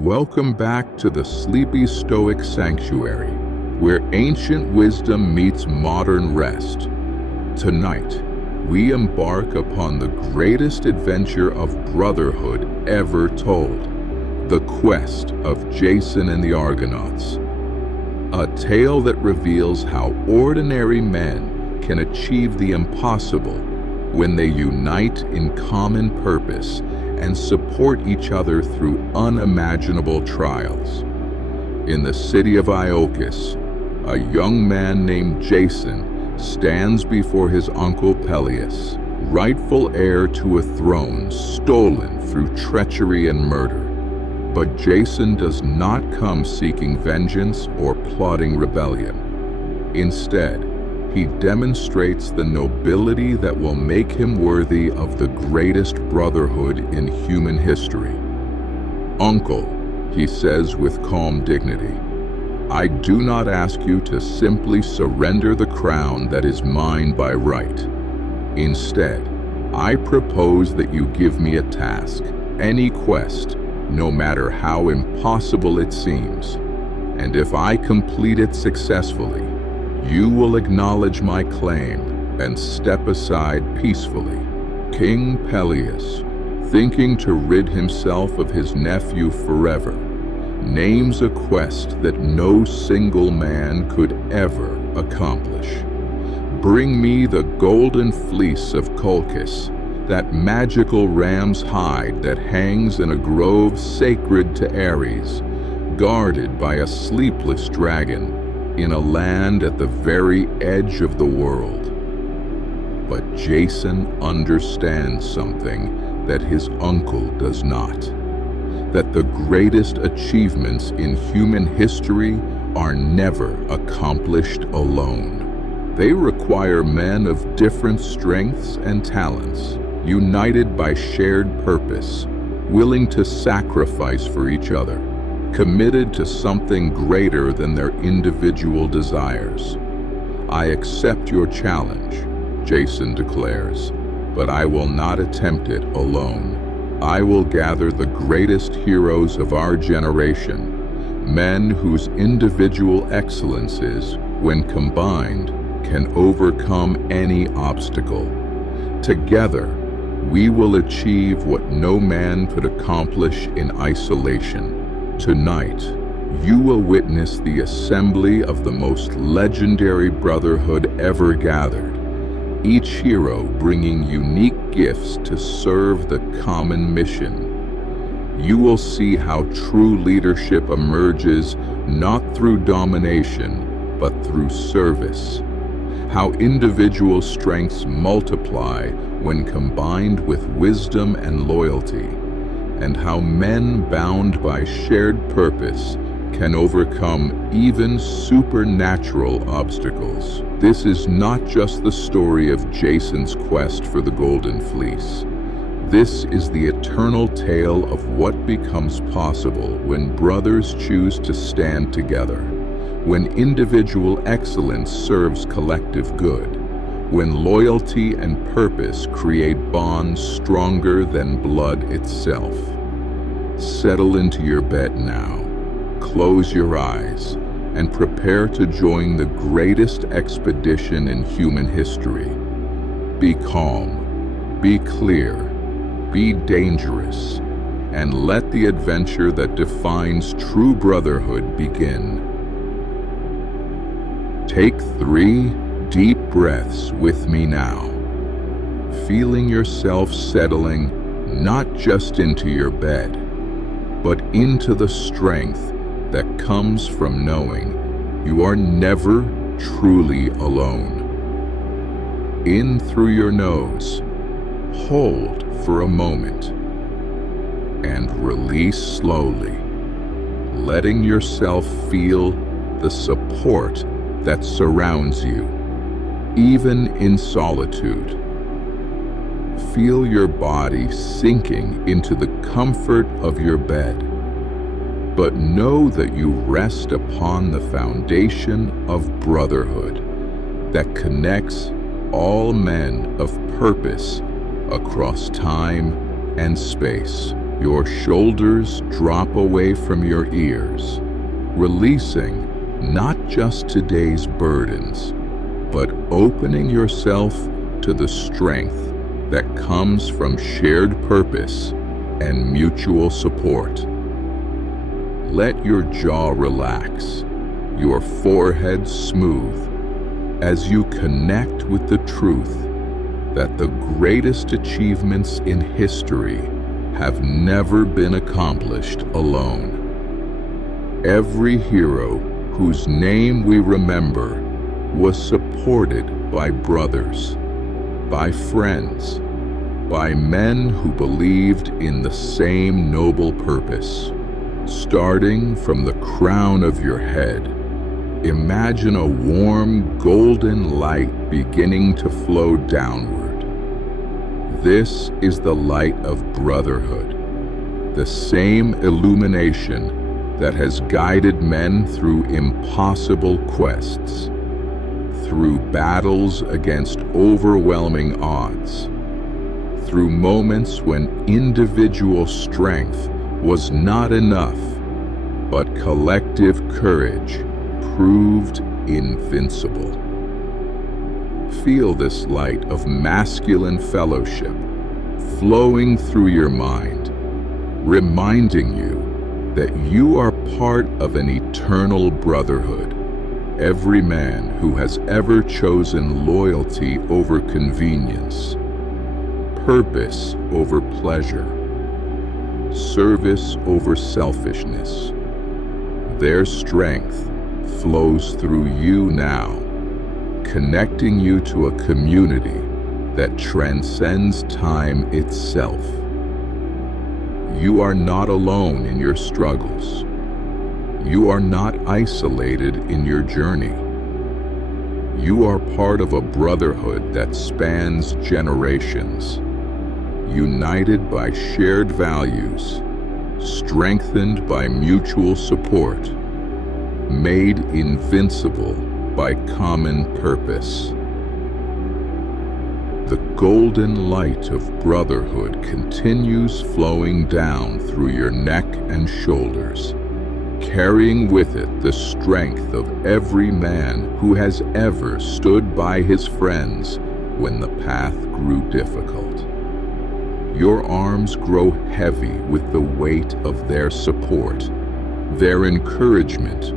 Welcome back to the Sleepy Stoic Sanctuary, where ancient wisdom meets modern rest. Tonight, we embark upon the greatest adventure of Brotherhood ever told, the quest of Jason and the Argonauts. A tale that reveals how ordinary men can achieve the impossible when they unite in common purpose and support each other through unimaginable trials. In the city of Colchis, a young man named Jason stands before his uncle Peleus, rightful heir to a throne stolen through treachery and murder. But Jason does not come seeking vengeance or plotting rebellion. Instead, he demonstrates the nobility that will make him worthy of the greatest brotherhood in human history. "Uncle," he says with calm dignity, "I do not ask you to simply surrender the crown that is mine by right. Instead, I propose that you give me a task, any quest, no matter how impossible it seems. And if I complete it successfully, you will acknowledge my claim and step aside peacefully." King Peleus, thinking to rid himself of his nephew forever, names a quest that no single man could ever accomplish. "Bring me the Golden Fleece of Colchis, that magical ram's hide that hangs in a grove sacred to Ares, guarded by a sleepless dragon, in a land at the very edge of the world." But Jason understands something that his uncle does not. That the greatest achievements in human history are never accomplished alone. They require men of different strengths and talents, united by shared purpose, willing to sacrifice for each other, committed to something greater than their individual desires. "I accept your challenge," Jason declares, "but I will not attempt it alone. I will gather the greatest heroes of our generation, men whose individual excellences, when combined, can overcome any obstacle. Together, we will achieve what no man could accomplish in isolation. Tonight, you will witness the assembly of the most legendary brotherhood ever gathered, each hero bringing unique gifts to serve the common mission. You will see how true leadership emerges not through domination, but through service. How individual strengths multiply when combined with wisdom and loyalty, and how men bound by shared purpose can overcome even supernatural obstacles. This is not just the story of Jason's quest for the Golden Fleece. This is the eternal tale of what becomes possible when brothers choose to stand together, when individual excellence serves collective good, when loyalty and purpose create bonds stronger than blood itself. Settle into your bed now, close your eyes, and prepare to join the greatest expedition in human history. Be calm, be clear, be dangerous, and let the adventure that defines true brotherhood begin. Take 3 deep breaths with me now, feeling yourself settling not just into your bed, but into the strength that comes from knowing you are never truly alone. In through your nose, hold for a moment, and release slowly, letting yourself feel the support that surrounds you, even in solitude. Feel your body sinking into the comfort of your bed, but know that you rest upon the foundation of brotherhood that connects all men of purpose across time and space. Your shoulders drop away from your ears, releasing not just today's burdens, but opening yourself to the strength that comes from shared purpose and mutual support. Let your jaw relax, your forehead smooth, as you connect with the truth that the greatest achievements in history have never been accomplished alone. Every hero whose name we remember was supported by brothers, by friends, by men who believed in the same noble purpose. Starting from the crown of your head, imagine a warm golden light beginning to flow downward. This is the light of brotherhood, the same illumination that has guided men through impossible quests, through battles against overwhelming odds, through moments when individual strength was not enough, but collective courage proved invincible. Feel this light of masculine fellowship flowing through your mind, reminding you that you are part of an eternal brotherhood. Every man who has ever chosen loyalty over convenience, purpose over pleasure, service over selfishness, their strength flows through you now, connecting you to a community that transcends time itself. You are not alone in your struggles. You are not isolated in your journey. You are part of a brotherhood that spans generations, united by shared values, strengthened by mutual support, made invincible by common purpose. The golden light of brotherhood continues flowing down through your neck and shoulders, carrying with it the strength of every man who has ever stood by his friends when the path grew difficult. Your arms grow heavy with the weight of their support, their encouragement,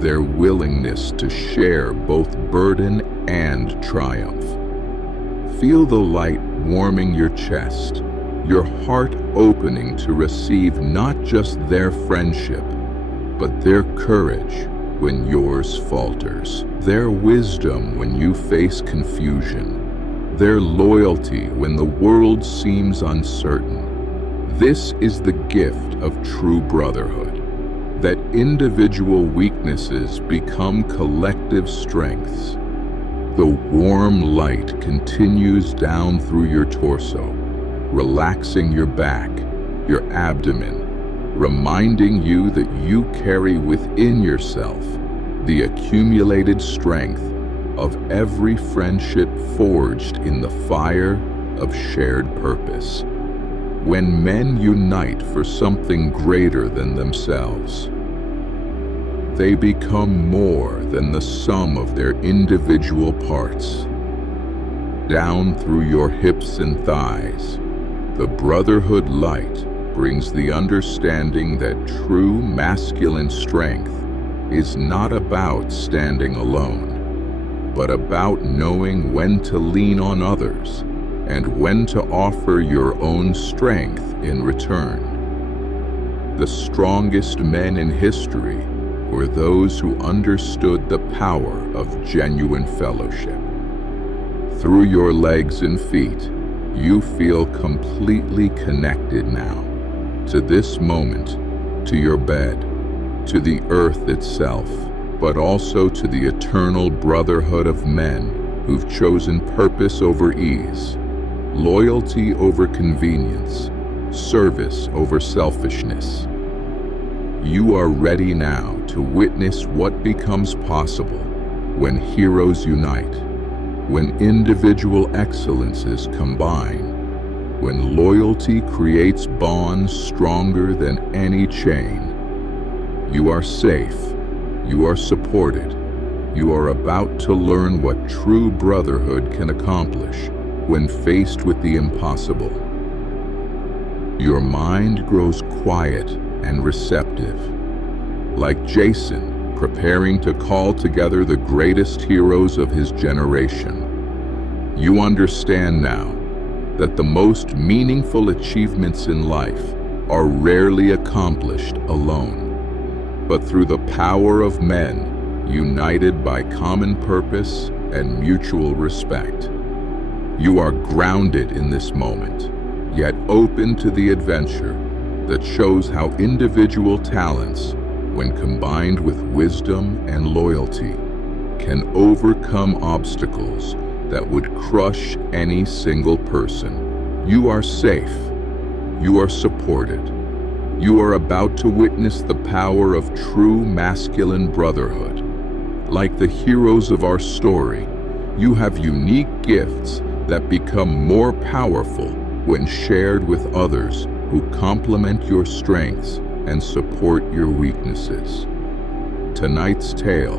their willingness to share both burden and triumph. Feel the light warming your chest, your heart opening to receive not just their friendship, but their courage when yours falters, their wisdom when you face confusion, their loyalty when the world seems uncertain. This is the gift of true brotherhood, that individual weaknesses become collective strengths. The warm light continues down through your torso, relaxing your back, your abdomen, reminding you that you carry within yourself the accumulated strength of every friendship forged in the fire of shared purpose. When men unite for something greater than themselves, they become more than the sum of their individual parts. Down through your hips and thighs, the brotherhood light brings the understanding that true masculine strength is not about standing alone, but about knowing when to lean on others and when to offer your own strength in return. The strongest men in history were those who understood the power of genuine fellowship. Through your legs and feet, you feel completely connected now, to this moment, to your bed, to the earth itself, but also to the eternal brotherhood of men who've chosen purpose over ease, loyalty over convenience, service over selfishness. You are ready now to witness what becomes possible when heroes unite, when individual excellences combine, when loyalty creates bonds stronger than any chain. You are safe, you are supported, you are about to learn what true brotherhood can accomplish when faced with the impossible. Your mind grows quiet and receptive, like Jason preparing to call together the greatest heroes of his generation. You understand now that the most meaningful achievements in life are rarely accomplished alone, but through the power of men united by common purpose and mutual respect. You are grounded in this moment, yet open to the adventure that shows how individual talents, when combined with wisdom and loyalty, can overcome obstacles that would crush any single person. You are safe. You are supported. You are about to witness the power of true masculine brotherhood. Like the heroes of our story, you have unique gifts that become more powerful when shared with others who complement your strengths and support your weaknesses. Tonight's tale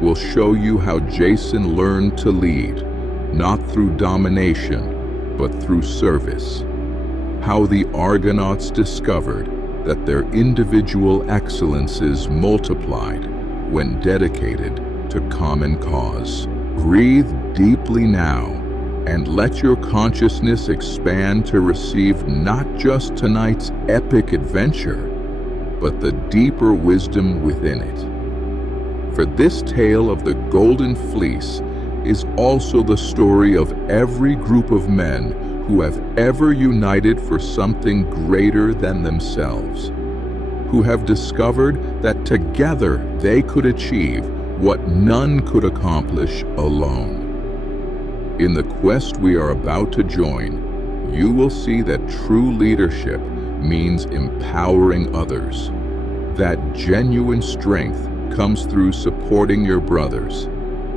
will show you how Jason learned to lead, not through domination, but through service. How the Argonauts discovered that their individual excellences multiplied when dedicated to common cause. Breathe deeply now and let your consciousness expand to receive not just tonight's epic adventure, but the deeper wisdom within it. For this tale of the Golden Fleece is also the story of every group of men who have ever united for something greater than themselves, who have discovered that together they could achieve what none could accomplish alone. In the quest we are about to join, you will see that true leadership means empowering others, that genuine strength comes through supporting your brothers,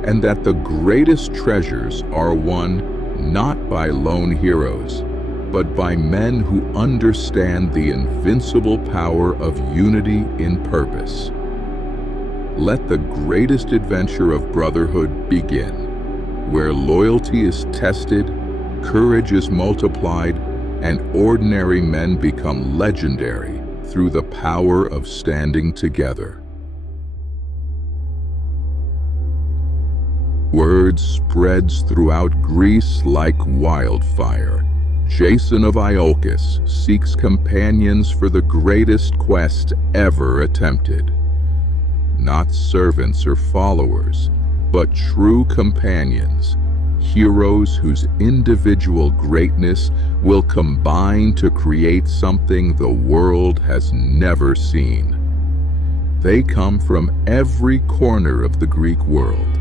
and that the greatest treasures are won not by lone heroes, but by men who understand the invincible power of unity in purpose. Let the greatest adventure of brotherhood begin, where loyalty is tested, courage is multiplied, and ordinary men become legendary through the power of standing together. Word spreads throughout Greece like wildfire. Jason of Colchis seeks companions for the greatest quest ever attempted. Not servants or followers, but true companions, heroes whose individual greatness will combine to create something the world has never seen. They come from every corner of the Greek world,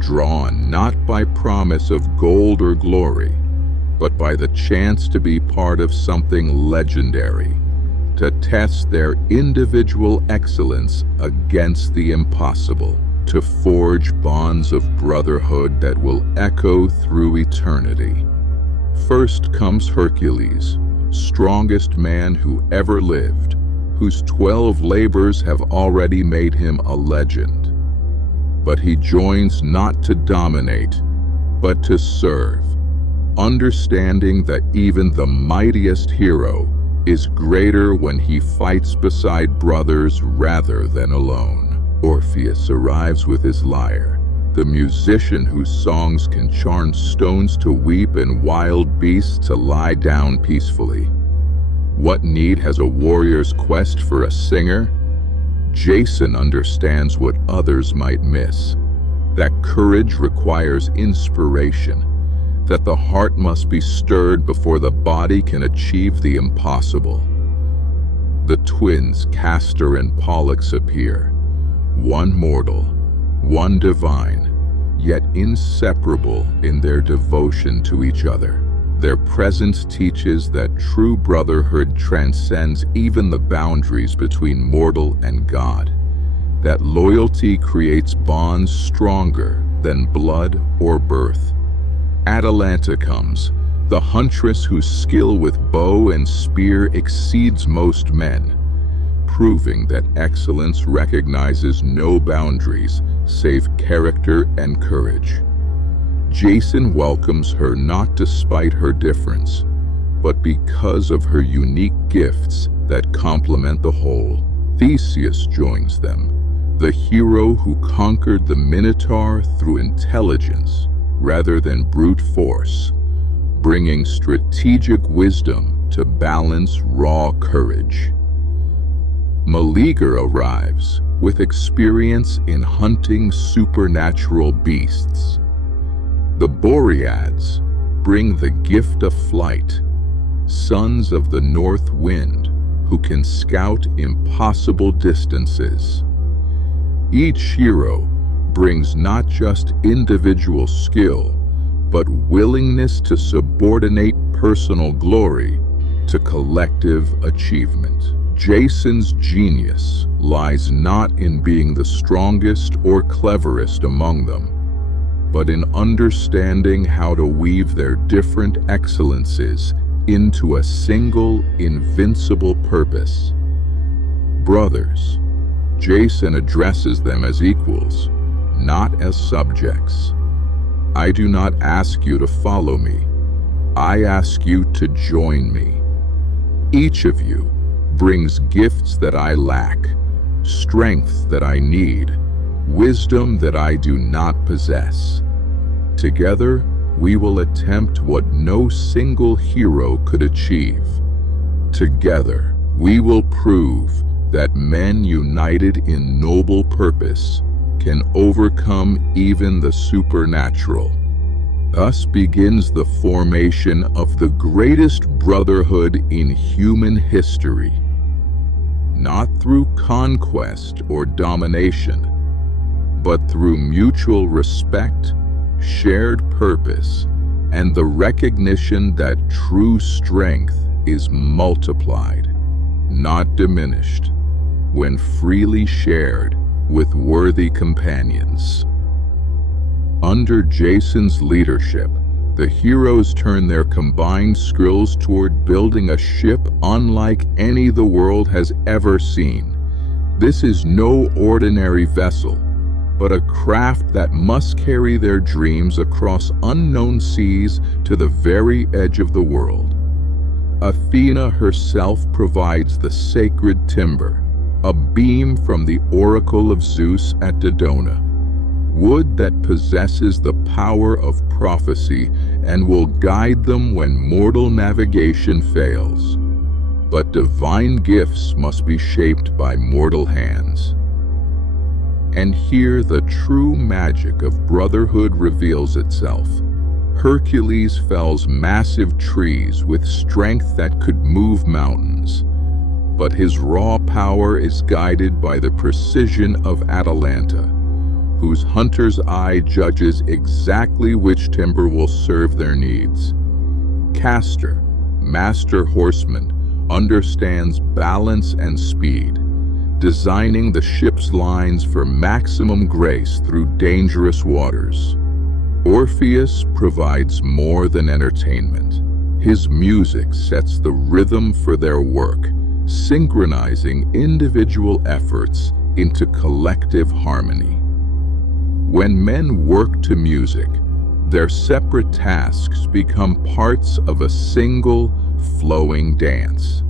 drawn not by promise of gold or glory, but by the chance to be part of something legendary, to test their individual excellence against the impossible, to forge bonds of brotherhood that will echo through eternity. First comes Hercules, strongest man who ever lived, whose 12 labors have already made him a legend. But he joins not to dominate, but to serve, understanding that even the mightiest hero is greater when he fights beside brothers rather than alone. Orpheus arrives with his lyre, the musician whose songs can charm stones to weep and wild beasts to lie down peacefully. What need has a warrior's quest for a singer? Jason understands what others might miss, that courage requires inspiration, that the heart must be stirred before the body can achieve the impossible. The twins Castor and Pollux appear, one mortal, one divine, yet inseparable in their devotion to each other. Their presence teaches that true brotherhood transcends even the boundaries between mortal and God, that loyalty creates bonds stronger than blood or birth. Atalanta comes, the huntress whose skill with bow and spear exceeds most men, proving that excellence recognizes no boundaries save character and courage. Jason welcomes her not despite her difference, but because of her unique gifts that complement the whole. Theseus joins them, the hero who conquered the Minotaur through intelligence rather than brute force, bringing strategic wisdom to balance raw courage. Meleager arrives with experience in hunting supernatural beasts. The Boreads bring the gift of flight, sons of the north wind who can scout impossible distances. Each hero brings not just individual skill, but willingness to subordinate personal glory to collective achievement. Jason's genius lies not in being the strongest or cleverest among them, but in understanding how to weave their different excellences into a single, invincible purpose. Brothers, Jason addresses them as equals, not as subjects. I do not ask you to follow me. I ask you to join me. Each of you brings gifts that I lack, strength that I need, wisdom that I do not possess. Together, we will attempt what no single hero could achieve. Together, we will prove that men united in noble purpose can overcome even the supernatural. Thus begins the formation of the greatest brotherhood in human history. Not through conquest or domination, but through mutual respect, shared purpose, and the recognition that true strength is multiplied, not diminished, when freely shared with worthy companions. Under Jason's leadership, the heroes turn their combined skills toward building a ship unlike any the world has ever seen. This is no ordinary vessel, but a craft that must carry their dreams across unknown seas to the very edge of the world. Athena herself provides the sacred timber, a beam from the oracle of Zeus at Dodona, wood that possesses the power of prophecy and will guide them when mortal navigation fails. But divine gifts must be shaped by mortal hands. And here the true magic of brotherhood reveals itself. Hercules fells massive trees with strength that could move mountains, but his raw power is guided by the precision of Atalanta, whose hunter's eye judges exactly which timber will serve their needs. Castor, master horseman, understands balance and speed, designing the ship's lines for maximum grace through dangerous waters. Orpheus provides more than entertainment. His music sets the rhythm for their work, synchronizing individual efforts into collective harmony. When men work to music, their separate tasks become parts of a single, flowing dance.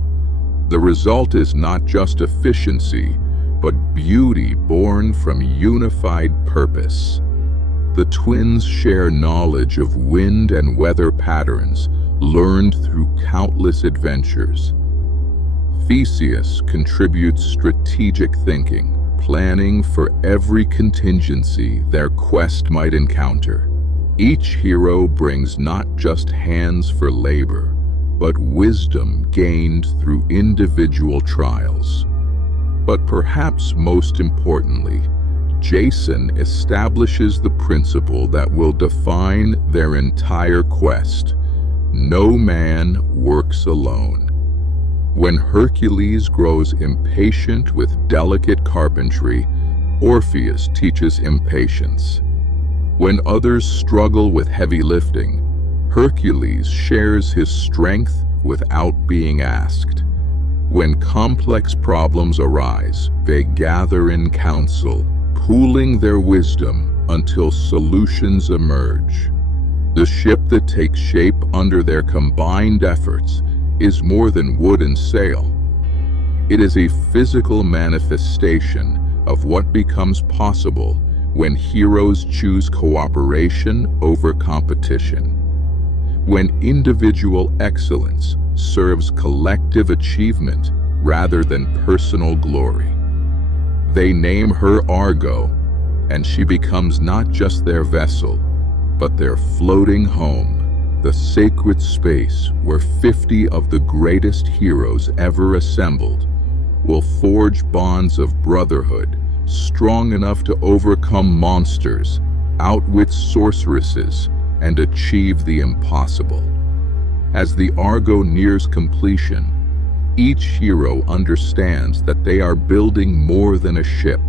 The result is not just efficiency, but beauty born from unified purpose. The twins share knowledge of wind and weather patterns learned through countless adventures. Theseus contributes strategic thinking, planning for every contingency their quest might encounter. Each hero brings not just hands for labor, but wisdom gained through individual trials. But perhaps most importantly, Jason establishes the principle that will define their entire quest. No man works alone. When Hercules grows impatient with delicate carpentry, Orpheus teaches impatience. When others struggle with heavy lifting, Hercules shares his strength without being asked. When complex problems arise, they gather in council, pooling their wisdom until solutions emerge. The ship that takes shape under their combined efforts is more than wood and sail. It is a physical manifestation of what becomes possible when heroes choose cooperation over competition. When individual excellence serves collective achievement rather than personal glory. They name her Argo, and she becomes not just their vessel, but their floating home, the sacred space where 50 of the greatest heroes ever assembled will forge bonds of brotherhood strong enough to overcome monsters, outwit sorceresses, and achieve the impossible. As the Argo nears completion, each hero understands that they are building more than a ship.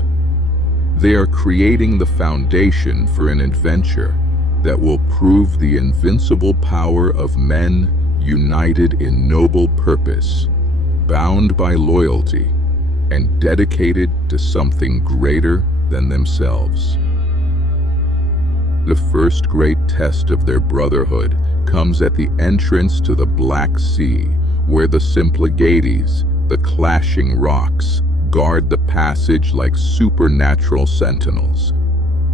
They are creating the foundation for an adventure that will prove the invincible power of men united in noble purpose, bound by loyalty, and dedicated to something greater than themselves. The first great test of their brotherhood comes at the entrance to the Black Sea, where the Aeetes, the clashing rocks, guard the passage like supernatural sentinels.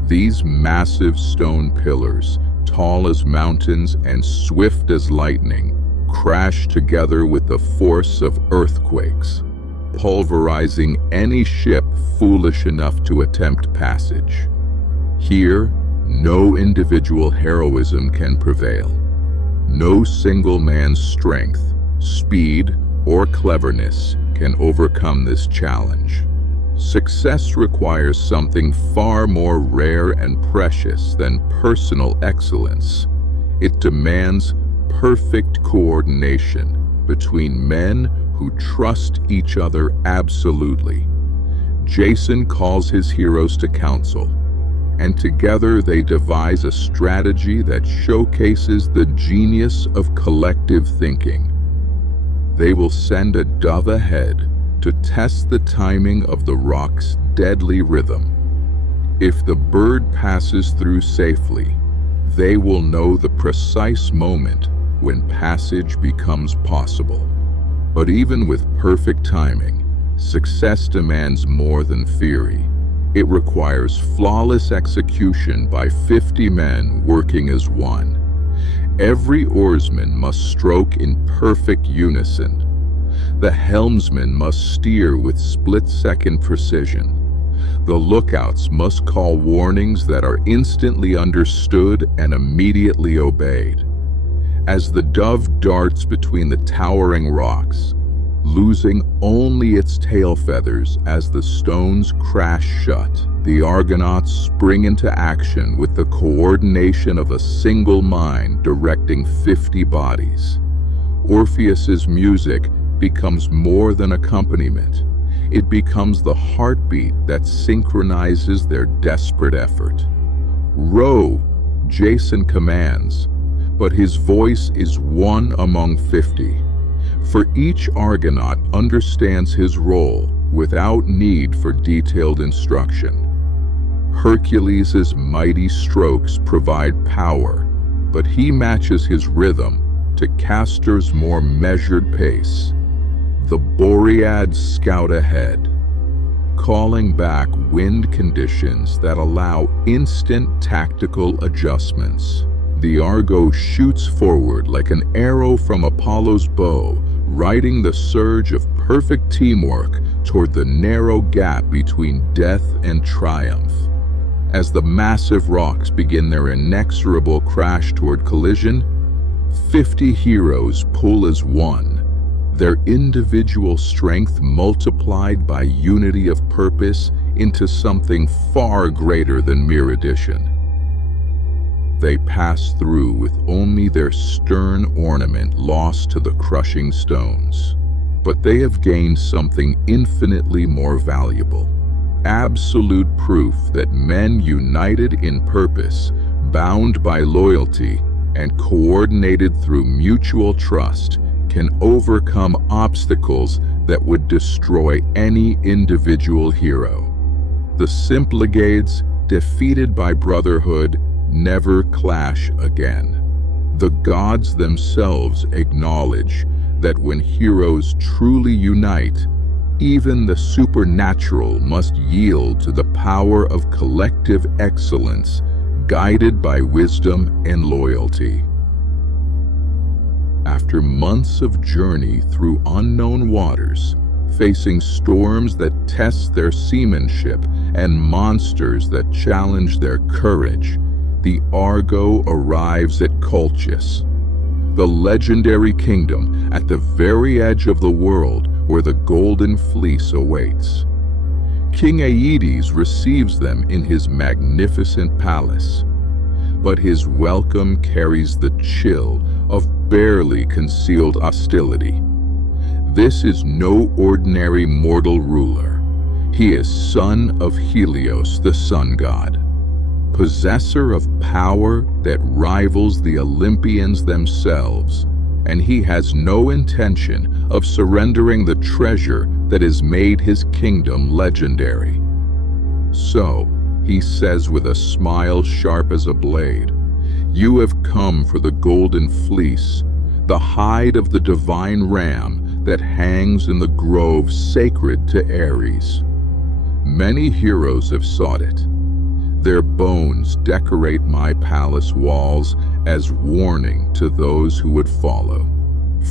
These massive stone pillars, tall as mountains and swift as lightning, crash together with the force of earthquakes, pulverizing any ship foolish enough to attempt passage. Here, no individual heroism can prevail. No single man's strength, speed, or cleverness can overcome this challenge. Success requires something far more rare and precious than personal excellence. It demands perfect coordination between men who trust each other absolutely. Jason calls his heroes to council, and together they devise a strategy that showcases the genius of collective thinking. They will send a dove ahead to test the timing of the rock's deadly rhythm. If the bird passes through safely, they will know the precise moment when passage becomes possible. But even with perfect timing, success demands more than theory. It requires flawless execution by 50 men working as one. Every oarsman must stroke in perfect unison. The helmsman must steer with split-second precision. The lookouts must call warnings that are instantly understood and immediately obeyed. As the dove darts between the towering rocks, losing only its tail feathers as the stones crash shut, the Argonauts spring into action with the coordination of a single mind directing 50 bodies. Orpheus's music becomes more than accompaniment. It becomes the heartbeat that synchronizes their desperate effort. Row, Jason commands, but his voice is one among 50. For each Argonaut understands his role without need for detailed instruction. Hercules' mighty strokes provide power, but he matches his rhythm to Castor's more measured pace. The Boreads scout ahead, calling back wind conditions that allow instant tactical adjustments. The Argo shoots forward like an arrow from Apollo's bow, riding the surge of perfect teamwork toward the narrow gap between death and triumph. As the massive rocks begin their inexorable crash toward collision, 50 heroes pull as one, their individual strength multiplied by unity of purpose into something far greater than mere addition. They pass through with only their stern ornament lost to the crushing stones. But they have gained something infinitely more valuable. Absolute proof that men united in purpose, bound by loyalty, and coordinated through mutual trust, can overcome obstacles that would destroy any individual hero. The Symplegades, defeated by Brotherhood, never clash again. The gods themselves acknowledge that when heroes truly unite, even the supernatural must yield to the power of collective excellence, guided by wisdom and loyalty. After months of journey through unknown waters, facing storms that test their seamanship and monsters that challenge their courage, the Argo arrives at Colchis, the legendary kingdom at the very edge of the world where the Golden Fleece awaits. King Aeetes receives them in his magnificent palace, but his welcome carries the chill of barely concealed hostility. This is no ordinary mortal ruler. He is son of Helios, the sun god, possessor of power that rivals the Olympians themselves, and he has no intention of surrendering the treasure that has made his kingdom legendary. So, he says with a smile sharp as a blade, "You have come for the Golden Fleece, the hide of the divine ram that hangs in the grove sacred to Ares. Many heroes have sought it. Their bones decorate my palace walls as warning to those who would follow."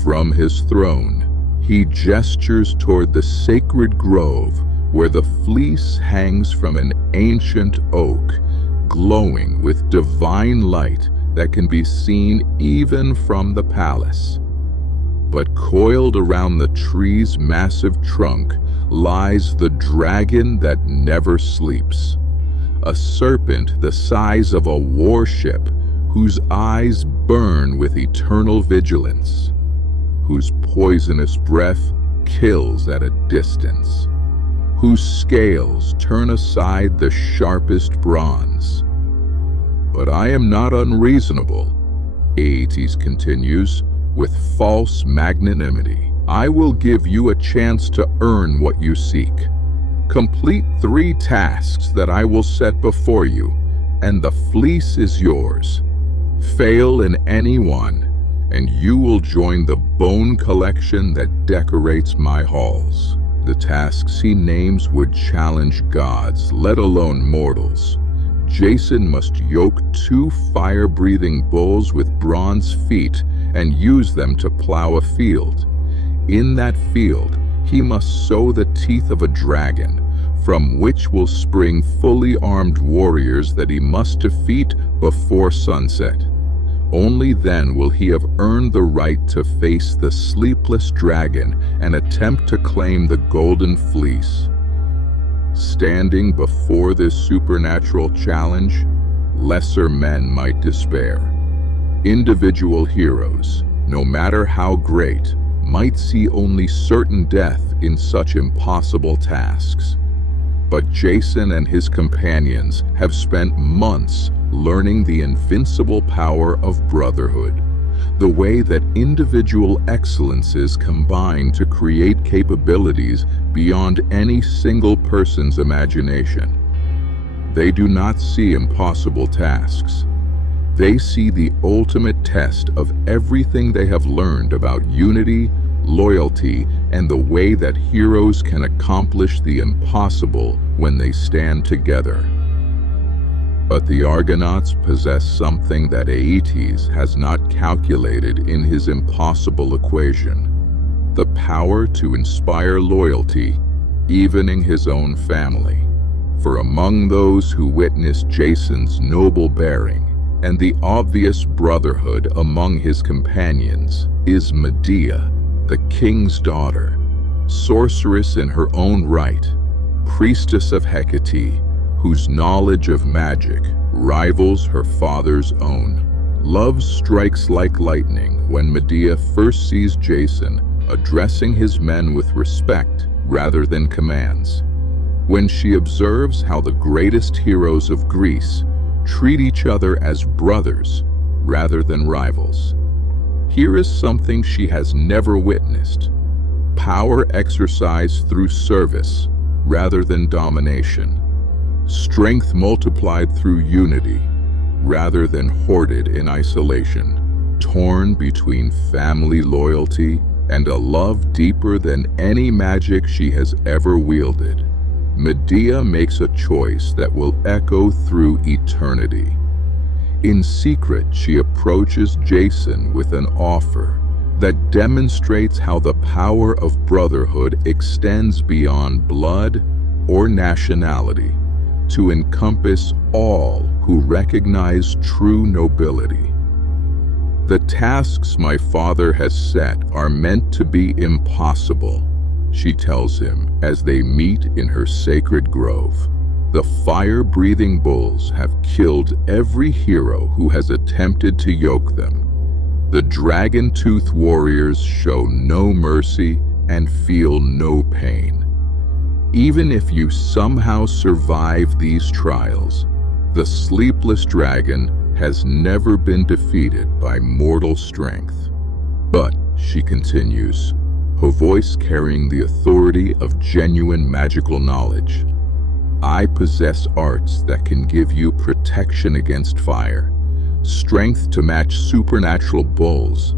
From his throne, he gestures toward the sacred grove where the fleece hangs from an ancient oak, glowing with divine light that can be seen even from the palace. But coiled around the tree's massive trunk lies the dragon that never sleeps, a serpent the size of a warship whose eyes burn with eternal vigilance, whose poisonous breath kills at a distance, whose scales turn aside the sharpest bronze. "But I am not unreasonable," Aeetes continues, with false magnanimity. "I will give you a chance to earn what you seek. Complete 3 tasks that I will set before you, and the fleece is yours. Fail in any one, and you will join the bone collection that decorates my halls." The tasks he names would challenge gods, let alone mortals. Jason must yoke 2 fire-breathing bulls with bronze feet and use them to plow a field. In that field, he must sow the teeth of a dragon, from which will spring fully armed warriors that he must defeat before sunset. Only then will he have earned the right to face the sleepless dragon and attempt to claim the Golden Fleece. Standing before this supernatural challenge, lesser men might despair. Individual heroes, no matter how great, might see only certain death in such impossible tasks. But Jason and his companions have spent months learning the invincible power of Brotherhood, the way that individual excellences combine to create capabilities beyond any single person's imagination. They do not see impossible tasks. They see the ultimate test of everything they have learned about unity, loyalty, and the way that heroes can accomplish the impossible when they stand together. But the Argonauts possess something that Aeetes has not calculated in his impossible equation: the power to inspire loyalty, even in his own family. For among those who witnessed Jason's noble bearing and the obvious brotherhood among his companions is Medea, the king's daughter, sorceress in her own right, priestess of Hecate, whose knowledge of magic rivals her father's own. Love strikes like lightning when Medea first sees Jason addressing his men with respect rather than commands. When she observes how the greatest heroes of Greece treat each other as brothers rather than rivals. Here is something she has never witnessed: power exercised through service rather than domination, strength multiplied through unity rather than hoarded in isolation, torn between family loyalty and a love deeper than any magic she has ever wielded. Medea makes a choice that will echo through eternity. In secret, she approaches Jason with an offer that demonstrates how the power of brotherhood extends beyond blood or nationality to encompass all who recognize true nobility. "The tasks my father has set are meant to be impossible," she tells him as they meet in her sacred grove. "The fire-breathing bulls have killed every hero who has attempted to yoke them. The dragon-tooth warriors show no mercy and feel no pain. Even if you somehow survive these trials, the sleepless dragon has never been defeated by mortal strength." "But," she continues, her voice carrying the authority of genuine magical knowledge, "I possess arts that can give you protection against fire, strength to match supernatural bulls,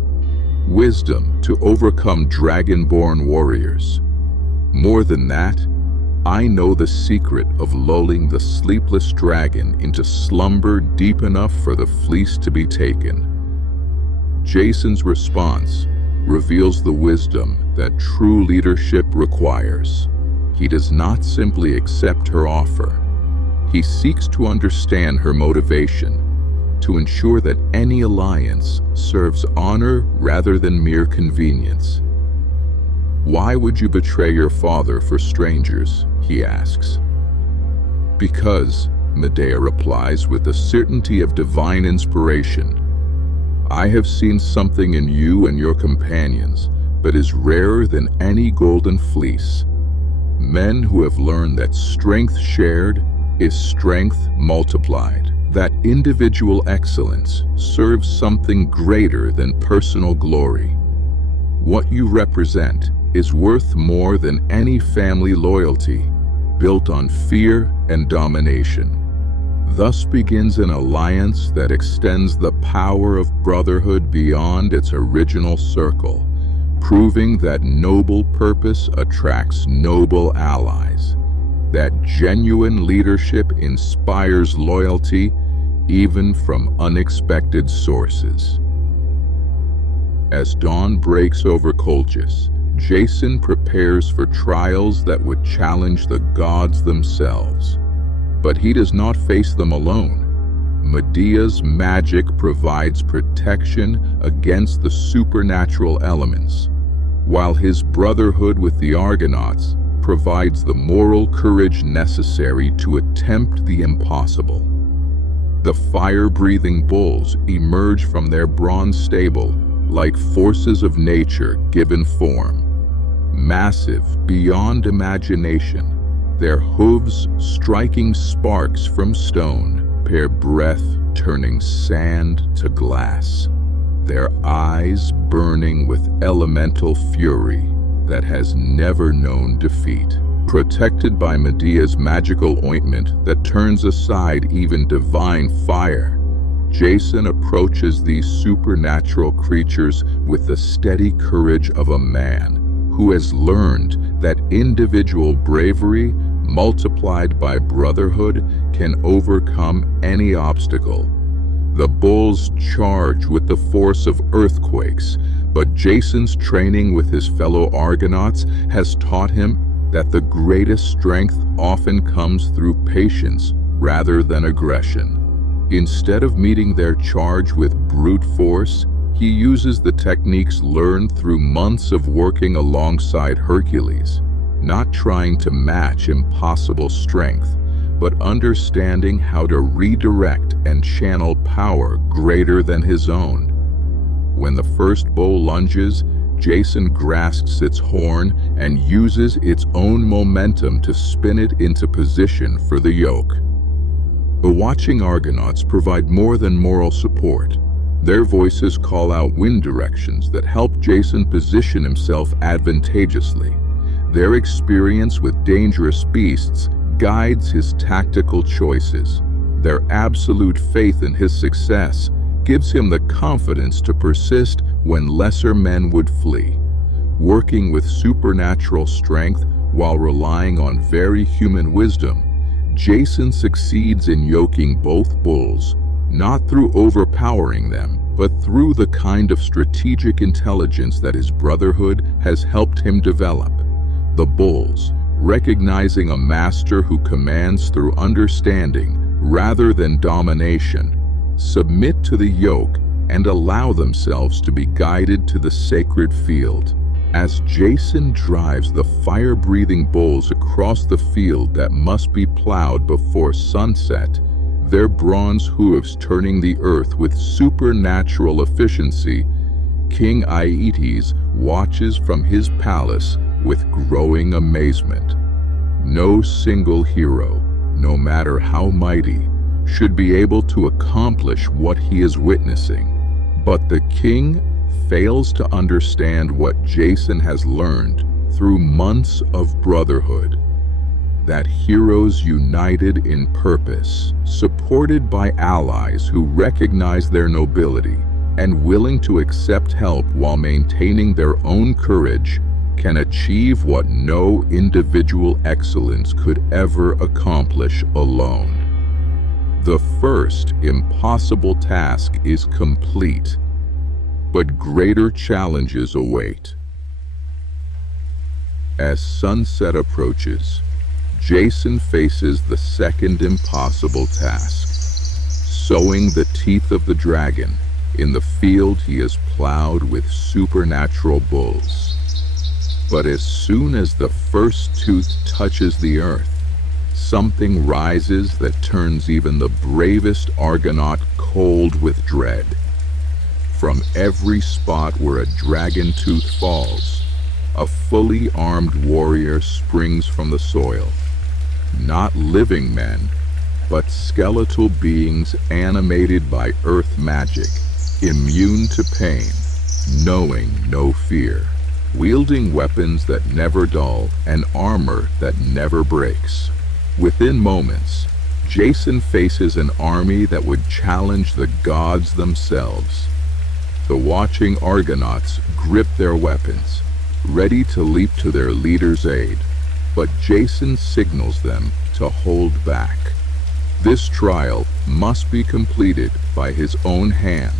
wisdom to overcome dragon-born warriors. More than that, I know the secret of lulling the sleepless dragon into slumber deep enough for the fleece to be taken." Jason's response reveals the wisdom that true leadership requires. He does not simply accept her offer. He seeks to understand her motivation, to ensure that any alliance serves honor rather than mere convenience. "Why would you betray your father for strangers?" he asks. "Because," Medea replies with the certainty of divine inspiration, "I have seen something in you and your companions that is rarer than any golden fleece. Men who have learned that strength shared is strength multiplied, that individual excellence serves something greater than personal glory. What you represent is worth more than any family loyalty built on fear and domination." Thus begins an alliance that extends the power of brotherhood beyond its original circle, proving that noble purpose attracts noble allies, that genuine leadership inspires loyalty even from unexpected sources. As dawn breaks over Colchis, Jason prepares for trials that would challenge the gods themselves. But he does not face them alone. Medea's magic provides protection against the supernatural elements, while his brotherhood with the Argonauts provides the moral courage necessary to attempt the impossible. The fire-breathing bulls emerge from their bronze stable like forces of nature given form. Massive beyond imagination, their hooves striking sparks from stone, their breath turning sand to glass, their eyes burning with elemental fury that has never known defeat. Protected by Medea's magical ointment that turns aside even divine fire, Jason approaches these supernatural creatures with the steady courage of a man who has learned that individual bravery multiplied by brotherhood can overcome any obstacle. The bulls charge with the force of earthquakes, but Jason's training with his fellow Argonauts has taught him that the greatest strength often comes through patience rather than aggression. Instead of meeting their charge with brute force, he uses the techniques learned through months of working alongside Hercules, not trying to match impossible strength, but understanding how to redirect and channel power greater than his own. When the first bull lunges, Jason grasps its horn and uses its own momentum to spin it into position for the yoke. The watching Argonauts provide more than moral support. Their voices call out wind directions that help Jason position himself advantageously. Their experience with dangerous beasts guides his tactical choices. Their absolute faith in his success gives him the confidence to persist when lesser men would flee. Working with supernatural strength while relying on very human wisdom, Jason succeeds in yoking both bulls, not through overpowering them, but through the kind of strategic intelligence that his brotherhood has helped him develop. The bulls, recognizing a master who commands through understanding rather than domination, submit to the yoke and allow themselves to be guided to the sacred field. As Jason drives the fire-breathing bulls across the field that must be plowed before sunset, their bronze hooves turning the earth with supernatural efficiency, King Aeetes watches from his palace with growing amazement. No single hero, no matter how mighty, should be able to accomplish what he is witnessing. But the king fails to understand what Jason has learned through months of brotherhood. That heroes united in purpose, supported by allies who recognize their nobility and willing to accept help while maintaining their own courage, can achieve what no individual excellence could ever accomplish alone. The first impossible task is complete, but greater challenges await. As sunset approaches, Jason faces the second impossible task, sowing the teeth of the dragon in the field he has plowed with supernatural bulls. But as soon as the first tooth touches the earth, something rises that turns even the bravest Argonaut cold with dread. From every spot where a dragon tooth falls, a fully armed warrior springs from the soil. Not living men, but skeletal beings animated by earth magic, immune to pain, knowing no fear, wielding weapons that never dull and armor that never breaks. Within moments, Jason faces an army that would challenge the gods themselves. The watching Argonauts grip their weapons, ready to leap to their leader's aid, but Jason signals them to hold back. This trial must be completed by his own hand,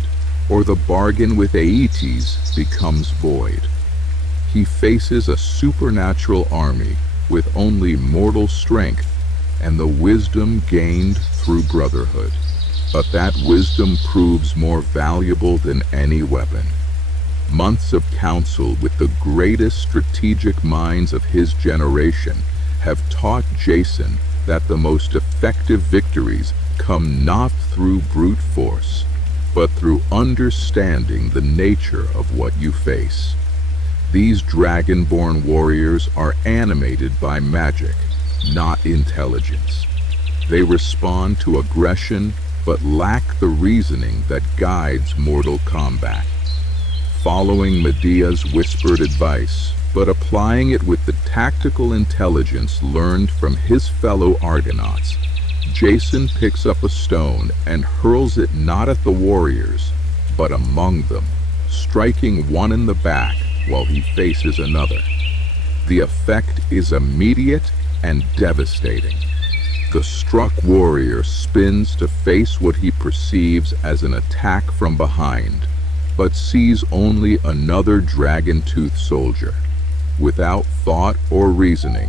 or the bargain with Aeetes becomes void. He faces a supernatural army with only mortal strength and the wisdom gained through brotherhood. But that wisdom proves more valuable than any weapon. Months of counsel with the greatest strategic minds of his generation have taught Jason that the most effective victories come not through brute force, but through understanding the nature of what you face. These dragon-born warriors are animated by magic, not intelligence. They respond to aggression, but lack the reasoning that guides mortal combat. Following Medea's whispered advice, but applying it with the tactical intelligence learned from his fellow Argonauts, Jason picks up a stone and hurls it not at the warriors, but among them, striking one in the back while he faces another. The effect is immediate and devastating. The struck warrior spins to face what he perceives as an attack from behind, but sees only another dragon-toothed soldier. Without thought or reasoning,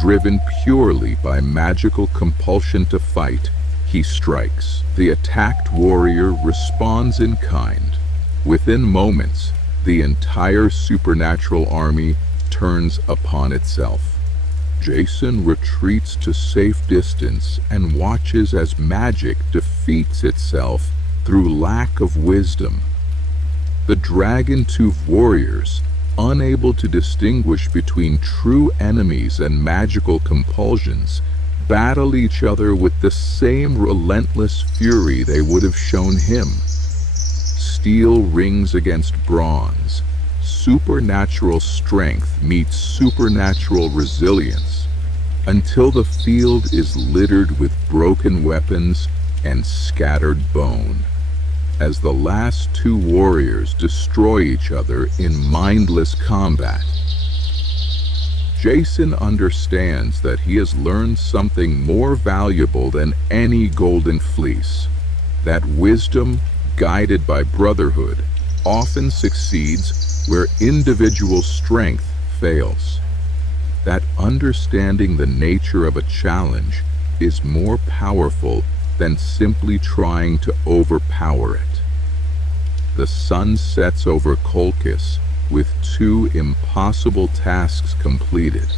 driven purely by magical compulsion to fight, he strikes. The attacked warrior responds in kind. Within moments, the entire supernatural army turns upon itself. Jason retreats to safe distance and watches as magic defeats itself through lack of wisdom. The dragon-toothed warriors, unable to distinguish between true enemies and magical compulsions, battle each other with the same relentless fury they would have shown him. steel rings against bronze, supernatural strength meets supernatural resilience, until the field is littered with broken weapons and scattered bone. As the last two warriors destroy each other in mindless combat, Jason understands that he has learned something more valuable than any Golden Fleece, that wisdom, guided by Brotherhood, often succeeds where individual strength fails. That understanding the nature of a challenge is more powerful than simply trying to overpower it. The sun sets over Colchis with two impossible tasks completed,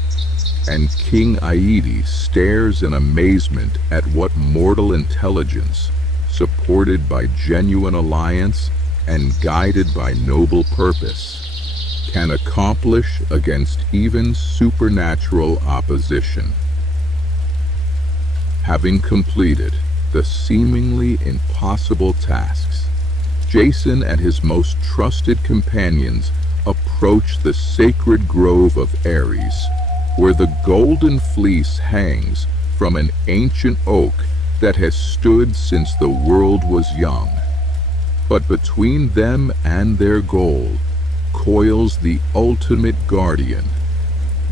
and King Aeetes stares in amazement at what mortal intelligence, supported by genuine alliance and guided by noble purpose, can accomplish against even supernatural opposition. Having completed the seemingly impossible tasks, Jason and his most trusted companions approach the sacred grove of Aeetes, where the Golden Fleece hangs from an ancient oak that has stood since the world was young. But between them and their goal coils the ultimate guardian,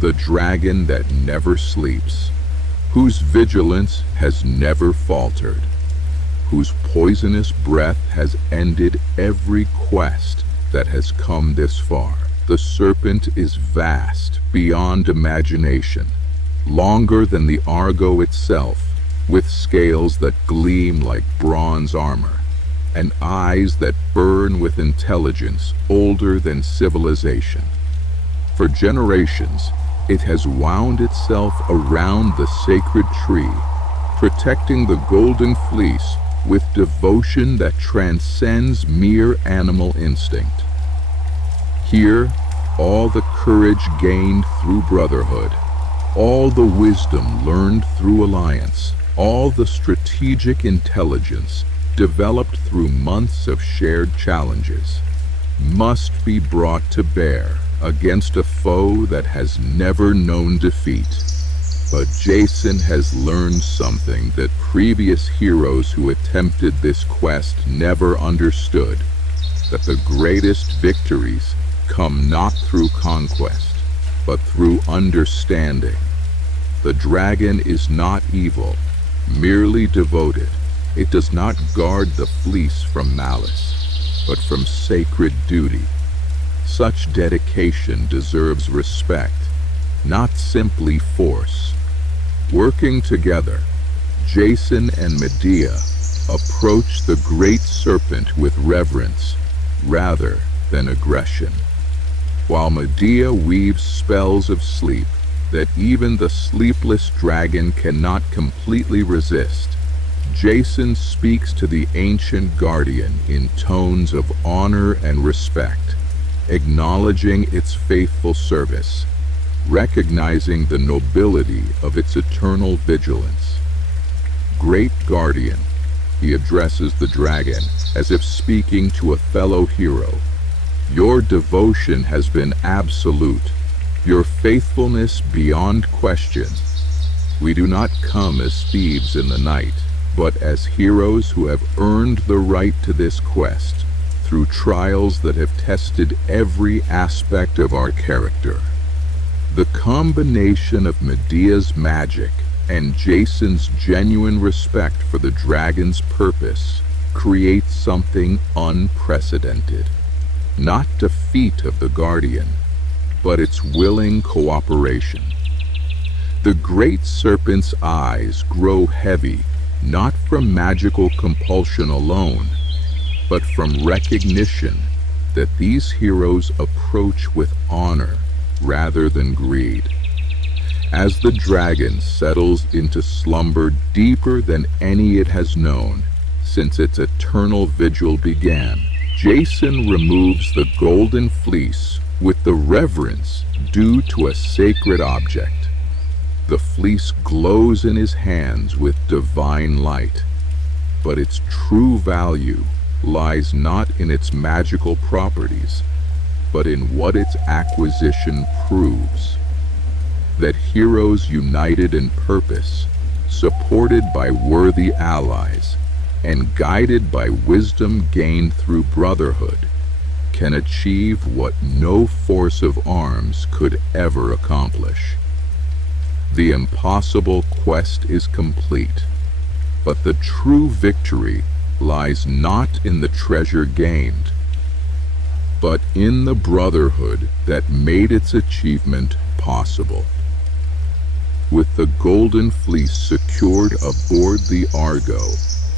the dragon that never sleeps, whose vigilance has never faltered, whose poisonous breath has ended every quest that has come this far. The serpent is vast beyond imagination, longer than the Argo itself, with scales that gleam like bronze armor, and eyes that burn with intelligence older than civilization. For generations, it has wound itself around the sacred tree, protecting the Golden Fleece with devotion that transcends mere animal instinct. Here, all the courage gained through Brotherhood, all the wisdom learned through alliance, all the strategic intelligence developed through months of shared challenges, must be brought to bear against a foe that has never known defeat. But Jason has learned something that previous heroes who attempted this quest never understood, that the greatest victories come not through conquest, but through understanding. The dragon is not evil, merely devoted. It does not guard the fleece from malice, but from sacred duty. Such dedication deserves respect, not simply force. Working together, Jason and Medea approach the great serpent with reverence rather than aggression. While Medea weaves spells of sleep that even the sleepless dragon cannot completely resist, Jason speaks to the ancient guardian in tones of honor and respect, acknowledging its faithful service, recognizing the nobility of its eternal vigilance. Great guardian, he addresses the dragon as if speaking to a fellow hero. Your devotion has been absolute, your faithfulness beyond question. We do not come as thieves in the night, but as heroes who have earned the right to this quest through trials that have tested every aspect of our character. The combination of Medea's magic and Jason's genuine respect for the dragon's purpose creates something unprecedented. Not defeat of the guardian, but its willing cooperation. The great serpent's eyes grow heavy, not from magical compulsion alone, but from recognition that these heroes approach with honor rather than greed. As the dragon settles into slumber deeper than any it has known since its eternal vigil began, Jason removes the Golden Fleece with the reverence due to a sacred object. The fleece glows in his hands with divine light, but its true value lies not in its magical properties, but in what its acquisition proves. That heroes united in purpose, supported by worthy allies, and guided by wisdom gained through brotherhood, can achieve what no force of arms could ever accomplish. The impossible quest is complete, but the true victory lies not in the treasure gained, but in the brotherhood that made its achievement possible. With the Golden Fleece secured aboard the Argo,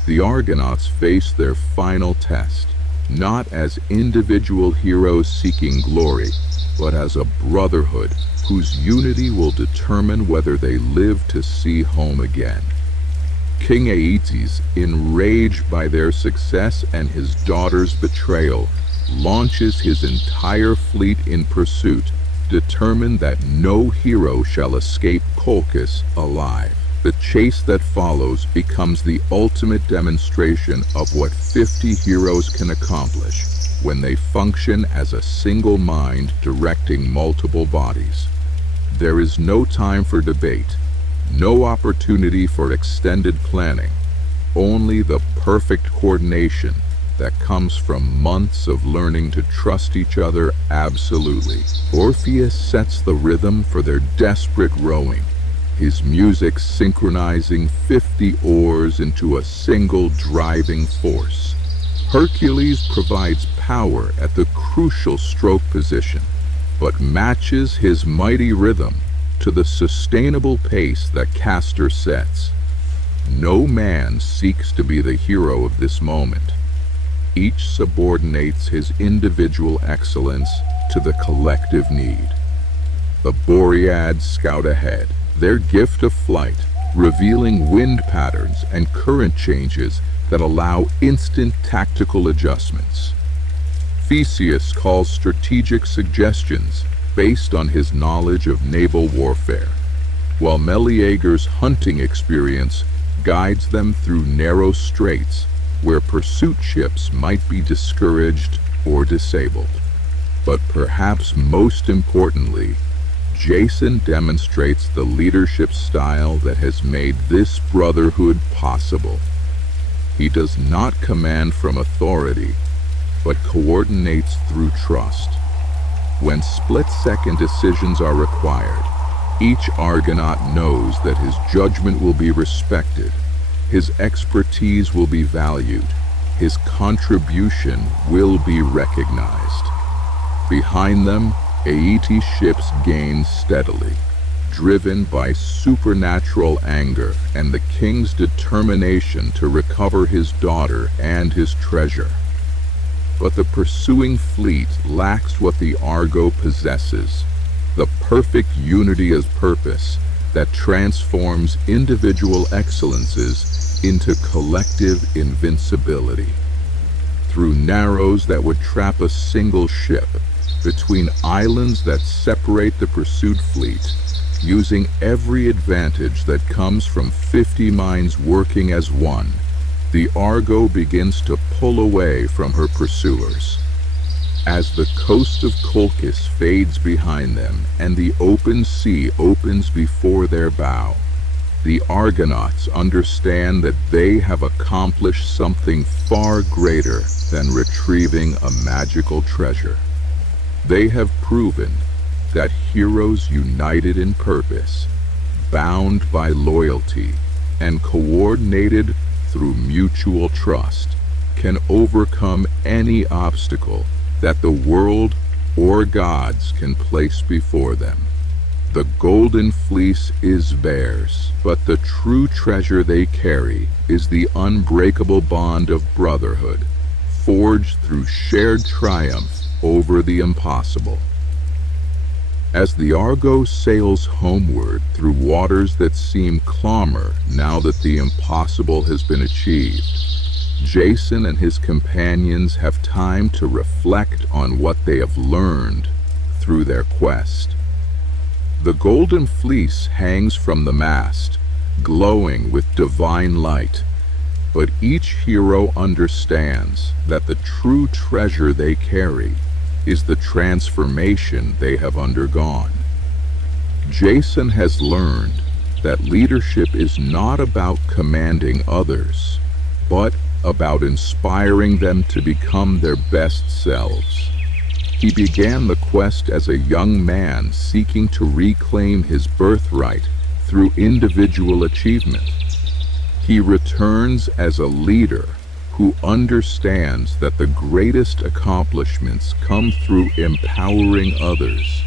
the Argonauts face their final test, not as individual heroes seeking glory, but as a brotherhood whose unity will determine whether they live to see home again. King Aeetes, enraged by their success and his daughter's betrayal, launches his entire fleet in pursuit, determined that no hero shall escape Colchis alive. The chase that follows becomes the ultimate demonstration of what 50 heroes can accomplish when they function as a single mind directing multiple bodies. There is no time for debate, no opportunity for extended planning, only the perfect coordination that comes from months of learning to trust each other absolutely. Orpheus sets the rhythm for their desperate rowing, his music synchronizing 50 oars into a single driving force. Hercules provides power at the crucial stroke position, but matches his mighty rhythm to the sustainable pace that Castor sets. No man seeks to be the hero of this moment. Each subordinates his individual excellence to the collective need. The Boreads scout ahead, their gift of flight, revealing wind patterns and current changes that allow instant tactical adjustments. Theseus calls strategic suggestions based on his knowledge of naval warfare, while Meleager's hunting experience guides them through narrow straits where pursuit ships might be discouraged or disabled. But perhaps most importantly, Jason demonstrates the leadership style that has made this brotherhood possible. He does not command from authority, but coordinates through trust. When split-second decisions are required, each Argonaut knows that his judgment will be respected, his expertise will be valued, his contribution will be recognized. Behind them, Aeetes' ships gain steadily, driven by supernatural anger and the king's determination to recover his daughter and his treasure. But the pursuing fleet lacks what the Argo possesses, the perfect unity of purpose that transforms individual excellences into collective invincibility. Through narrows that would trap a single ship, between islands that separate the pursuit fleet, using every advantage that comes from 50 minds working as one, the Argo begins to pull away from her pursuers. As the coast of Colchis fades behind them and the open sea opens before their bow, the Argonauts understand that they have accomplished something far greater than retrieving a magical treasure. They have proven that heroes united in purpose, bound by loyalty, and coordinated through mutual trust, can overcome any obstacle that the world or gods can place before them. The Golden Fleece is theirs, but the true treasure they carry is the unbreakable bond of brotherhood, forged through shared triumph over the impossible. As the Argo sails homeward through waters that seem calmer now that the impossible has been achieved, Jason and his companions have time to reflect on what they have learned through their quest. The Golden Fleece hangs from the mast, glowing with divine light, But each hero understands that the true treasure they carry is the transformation they have undergone. Jason has learned that leadership is not about commanding others, but about inspiring them to become their best selves. He began the quest as a young man seeking to reclaim his birthright through individual achievement. He returns as a leader who understands that the greatest accomplishments come through empowering others,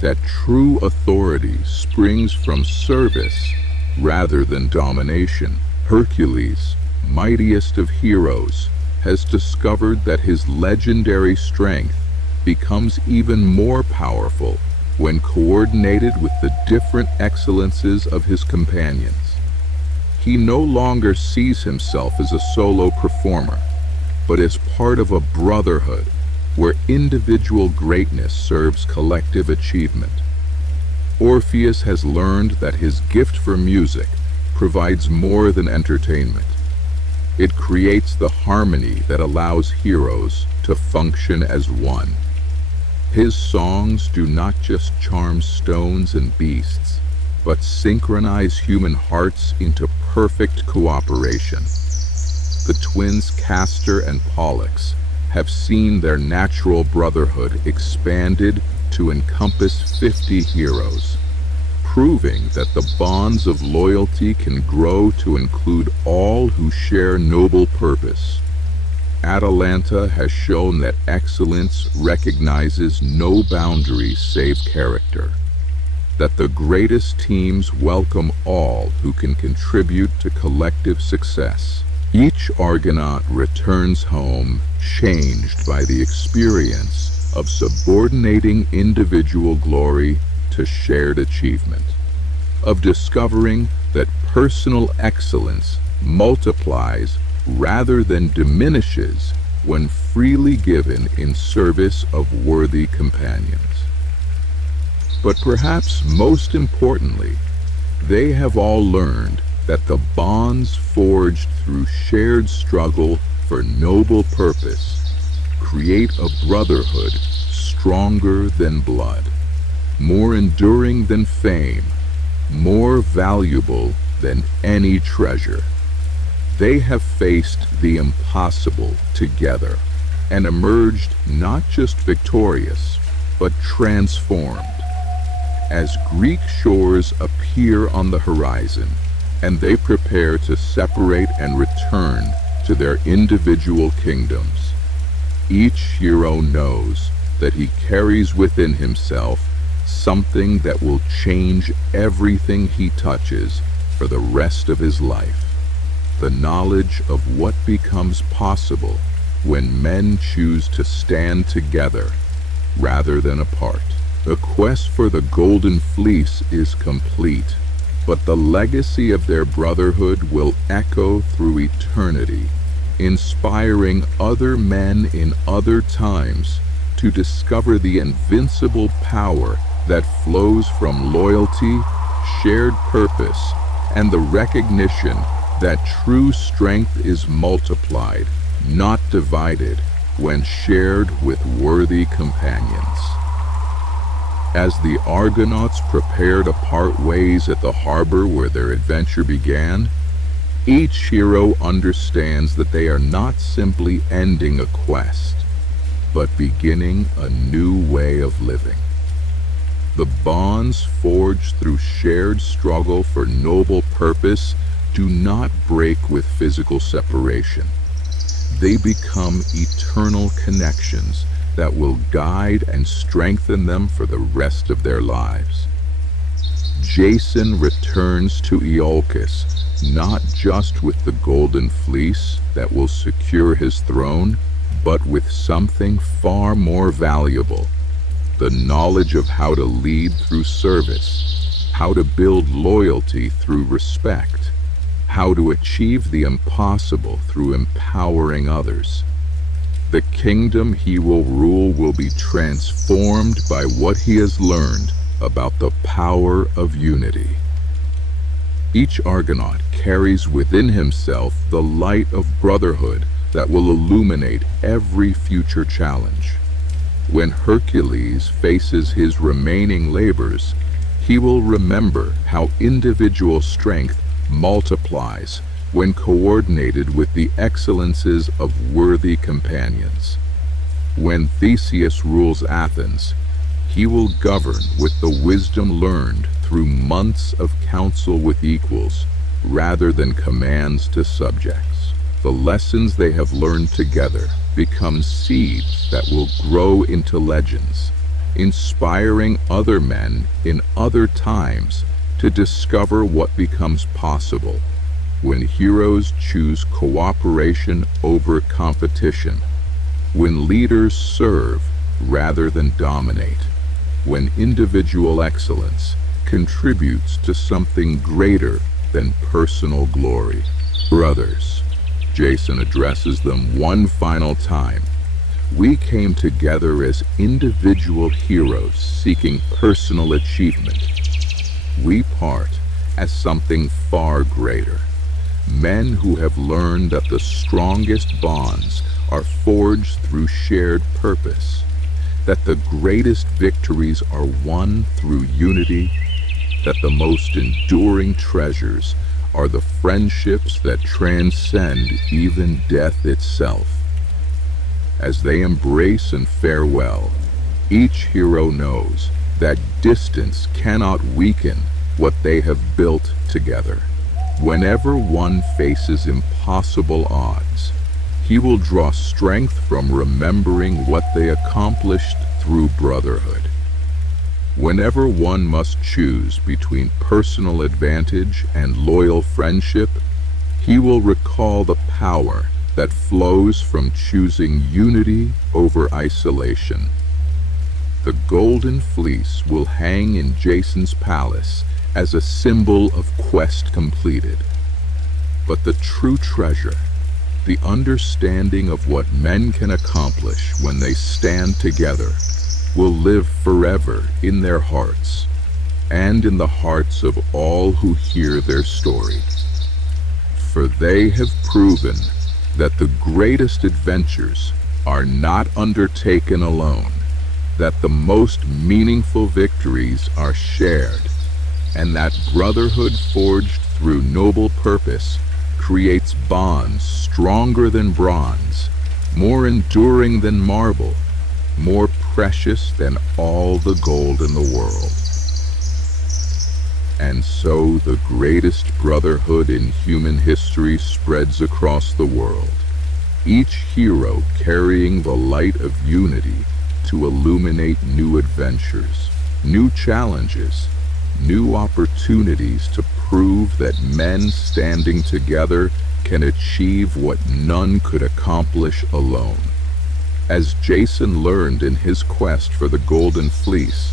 that true authority springs from service rather than domination. Hercules, mightiest of heroes, has discovered that his legendary strength becomes even more powerful when coordinated with the different excellences of his companions. He no longer sees himself as a solo performer, but as part of a brotherhood where individual greatness serves collective achievement. Orpheus has learned that his gift for music provides more than entertainment. It creates the harmony that allows heroes to function as one. His songs do not just charm stones and beasts, but synchronize human hearts into perfect cooperation. The twins Castor and Pollux have seen their natural brotherhood expanded to encompass 50 heroes, proving that the bonds of loyalty can grow to include all who share noble purpose. Atalanta has shown that excellence recognizes no boundaries save character, that the greatest teams welcome all who can contribute to collective success. Each Argonaut returns home changed by the experience of subordinating individual glory to shared achievement, of discovering that personal excellence multiplies rather than diminishes when freely given in service of worthy companions. But perhaps most importantly, they have all learned that the bonds forged through shared struggle for noble purpose create a brotherhood stronger than blood, more enduring than fame, more valuable than any treasure. They have faced the impossible together and emerged not just victorious, but transformed. As Greek shores appear on the horizon, and they prepare to separate and return to their individual kingdoms, each hero knows that he carries within himself something that will change everything he touches for the rest of his life. The knowledge of what becomes possible when men choose to stand together rather than apart. The quest for the Golden Fleece is complete, but the legacy of their brotherhood will echo through eternity, inspiring other men in other times to discover the invincible power that flows from loyalty, shared purpose, and the recognition that true strength is multiplied, not divided, when shared with worthy companions. As the Argonauts prepare to part ways at the harbor where their adventure began, each hero understands that they are not simply ending a quest, but beginning a new way of living. The bonds forged through shared struggle for noble purpose do not break with physical separation. They become eternal connections that will guide and strengthen them for the rest of their lives. Jason returns to Colchis not just with the Golden Fleece that will secure his throne, but with something far more valuable: the knowledge of how to lead through service, how to build loyalty through respect, how to achieve the impossible through empowering others. The kingdom he will rule will be transformed by what he has learned about the power of unity. Each Argonaut carries within himself the light of brotherhood that will illuminate every future challenge. When Hercules faces his remaining labors, he will remember how individual strength multiplies when coordinated with the excellences of worthy companions. When Theseus rules Athens, he will govern with the wisdom learned through months of counsel with equals, rather than commands to subjects. The lessons they have learned together become seeds that will grow into legends, inspiring other men in other times to discover what becomes possible when heroes choose cooperation over competition, when leaders serve rather than dominate, when individual excellence contributes to something greater than personal glory. Brothers, Jason addresses them one final time. We came together as individual heroes seeking personal achievement. We part as something far greater. Men who have learned that the strongest bonds are forged through shared purpose, that the greatest victories are won through unity, that the most enduring treasures are the friendships that transcend even death itself. As they embrace and farewell, each hero knows that distance cannot weaken what they have built together. Whenever one faces impossible odds, he will draw strength from remembering what they accomplished through brotherhood. Whenever one must choose between personal advantage and loyal friendship, he will recall the power that flows from choosing unity over isolation. The Golden Fleece will hang in Jason's palace as a symbol of quest completed. But the true treasure, the understanding of what men can accomplish when they stand together, will live forever in their hearts and in the hearts of all who hear their story. For they have proven that the greatest adventures are not undertaken alone, that the most meaningful victories are shared, and that brotherhood forged through noble purpose creates bonds stronger than bronze, more enduring than marble, more precious than all the gold in the world. And so the greatest brotherhood in human history spreads across the world, each hero carrying the light of unity to illuminate new adventures, new challenges, new opportunities to prove that men standing together can achieve what none could accomplish alone. As Jason learned in his quest for the Golden Fleece,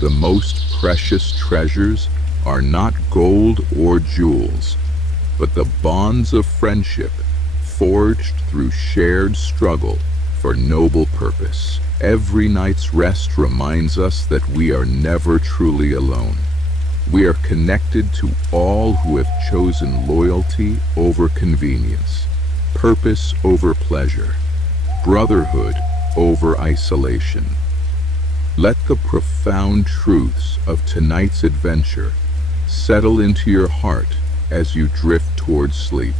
the most precious treasures are not gold or jewels, but the bonds of friendship forged through shared struggle for noble purpose. Every night's rest reminds us that we are never truly alone. We are connected to all who have chosen loyalty over convenience, purpose over pleasure, brotherhood over isolation. Let the profound truths of tonight's adventure settle into your heart as you drift towards sleep.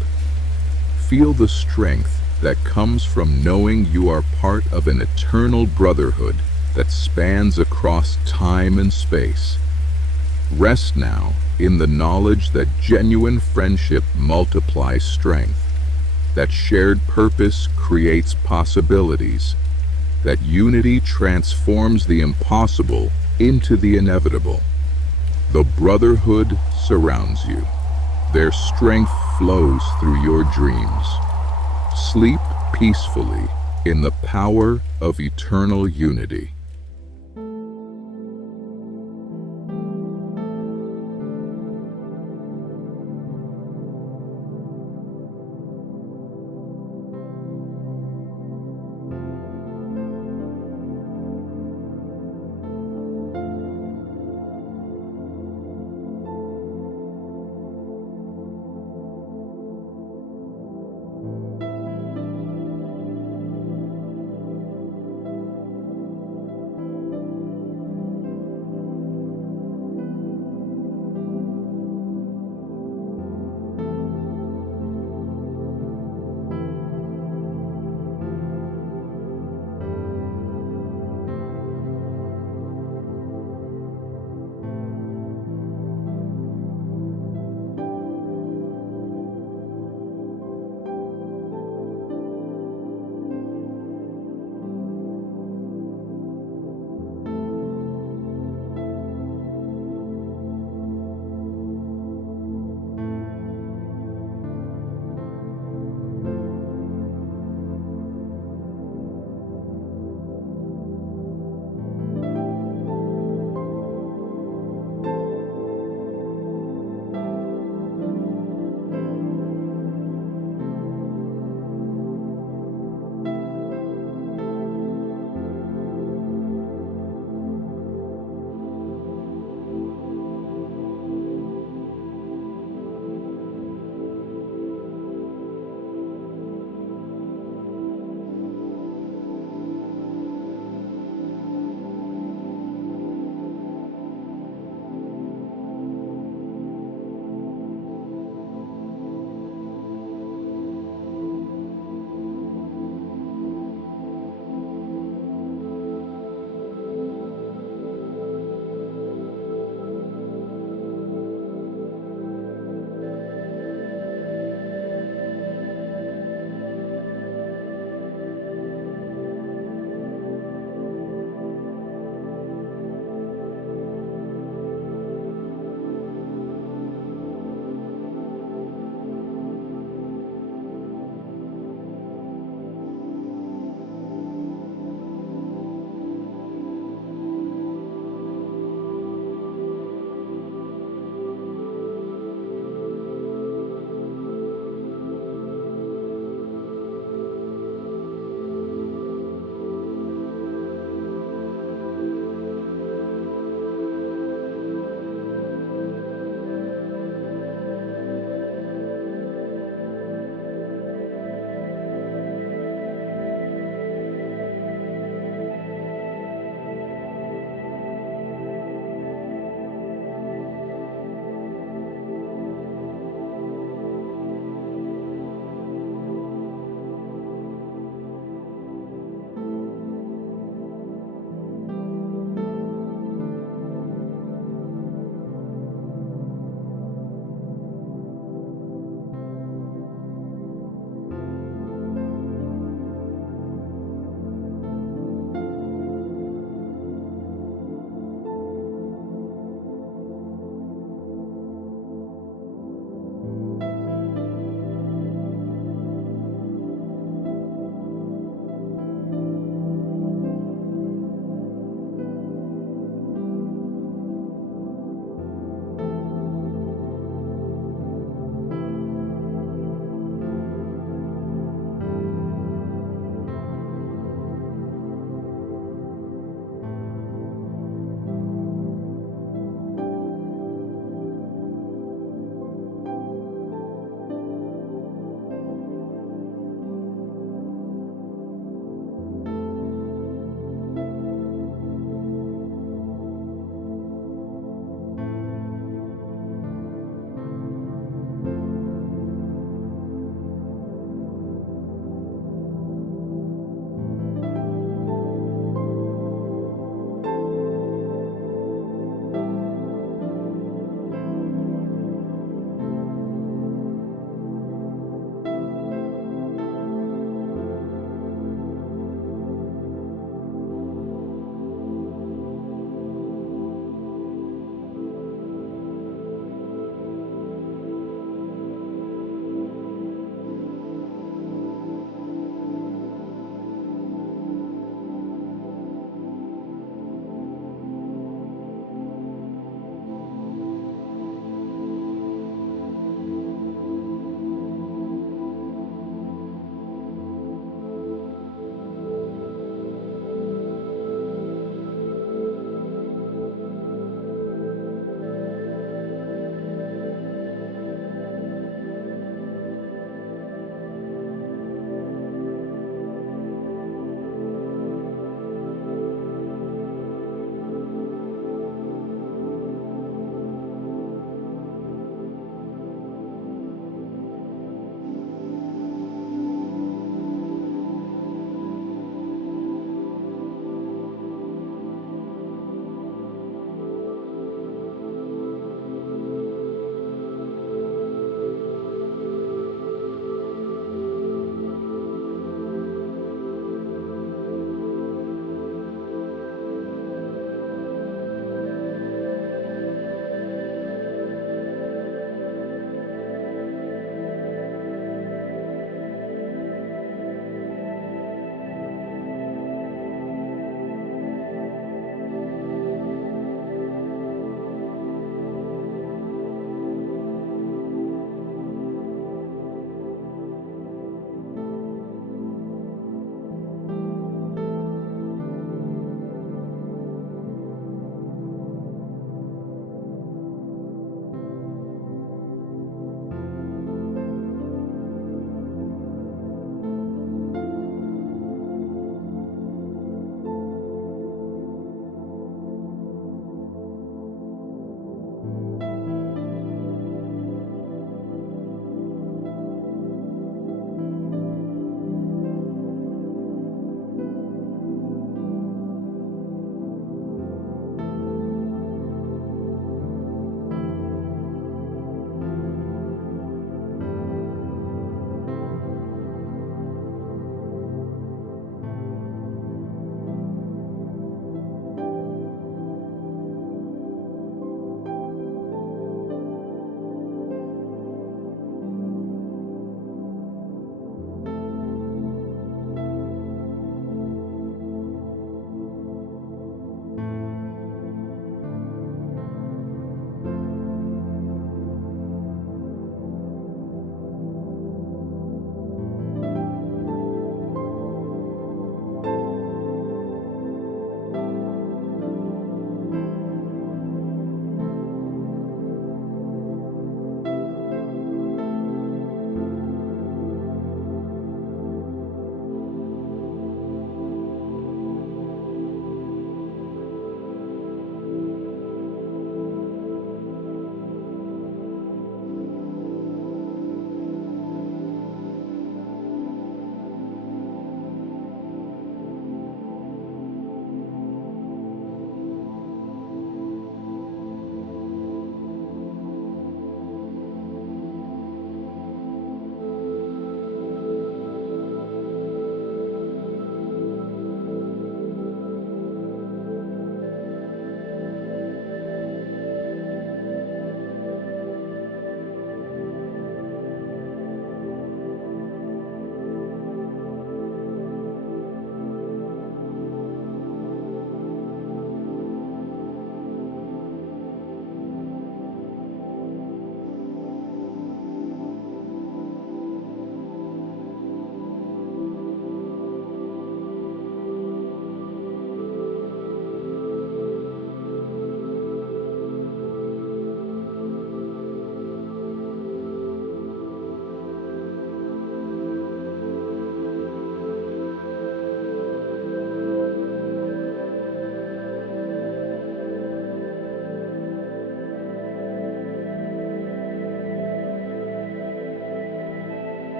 Feel the strength that comes from knowing you are part of an eternal brotherhood that spans across time and space. Rest now in the knowledge that genuine friendship multiplies strength, that shared purpose creates possibilities, that unity transforms the impossible into the inevitable. The brotherhood surrounds you. Their strength flows through your dreams. Sleep peacefully in the power of eternal unity.